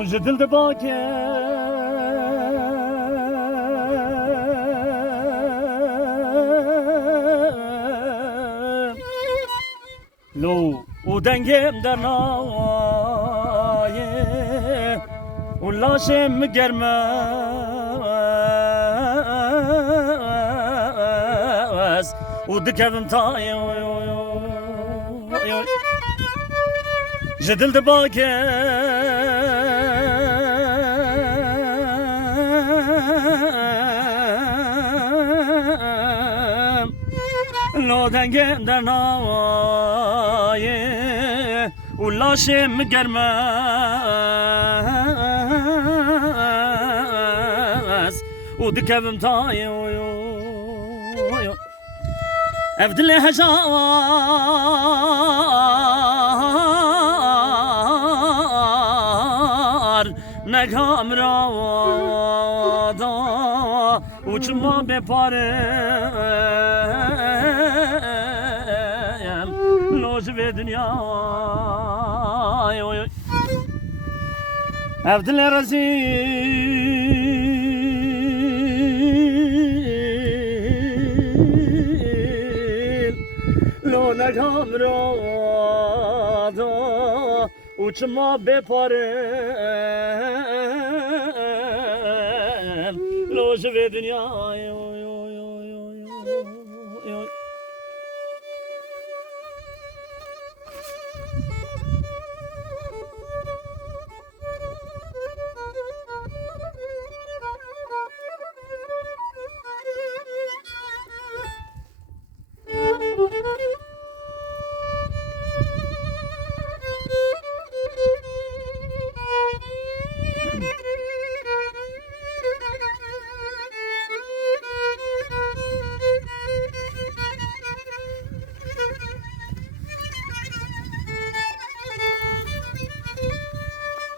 وجدل دباكي لو ودنجم درنايه ولا شم جرماس ودكفم طاي جدل دباكي لو دنگم در نایه و لاشم گرمز و دکبم تایه افدل هزار نگام را دا uçma beparem loz ve dünya evdile razil lo negam rada uçma beparem loz ve dünya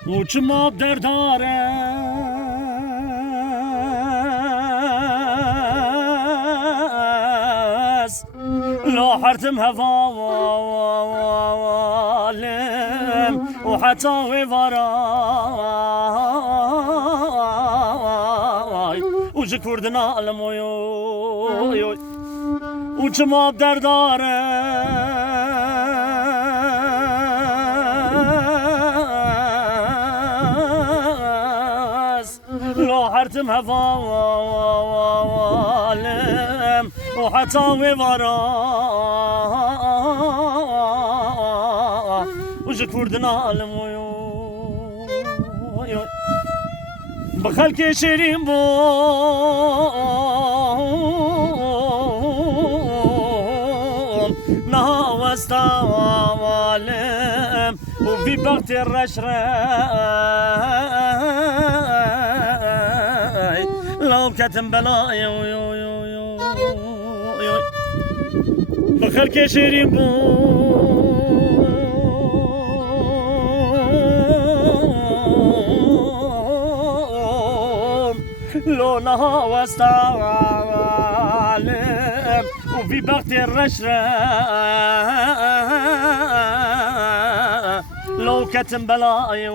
uçma derdare لا حرتم هفالم وحتى وراي وجكوردنا علم وجما بدرداره لا حرتم هفالم وحتى وراي وجكوردنا علم بخلك شيرين بو نها واستوالم وفي بغت الرشراي لو كتم بلاي بخلك شيرين بو لو نها واستوالم وفي بغت الرشرة لو كتم بلاي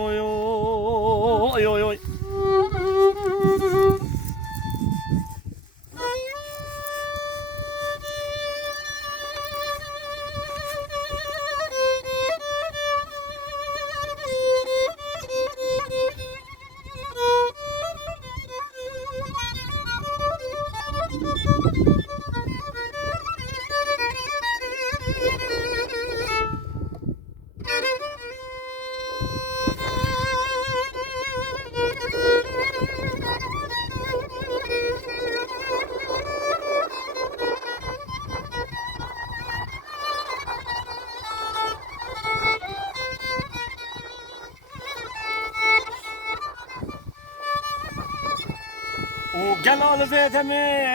وقالوا الفيتامين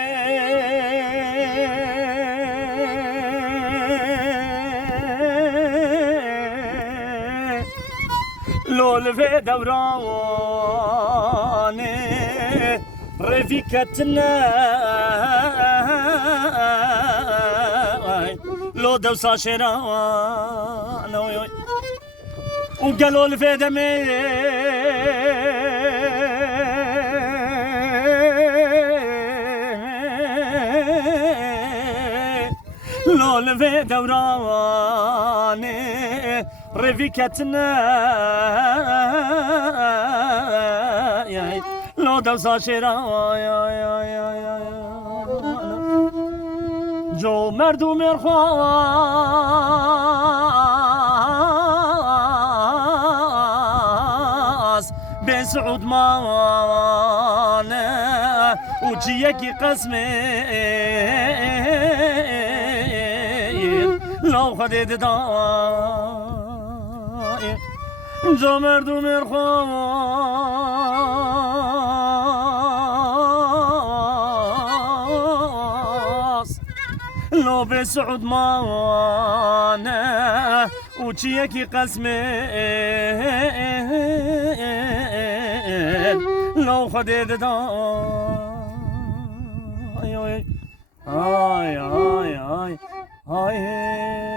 لو الفي دوراني رفيقتنا لو دوسا شيران وقالوا الفيتامين لول في دوراني رفيكتنا لو دوسا شيرا جو مردو مرخواس بسعود مانا وجيكي قسمي لو خديت داي جو مردو مرخواس لو بسعود مانا وجيكي قسمي لو خديت داي ay ay ay ay ay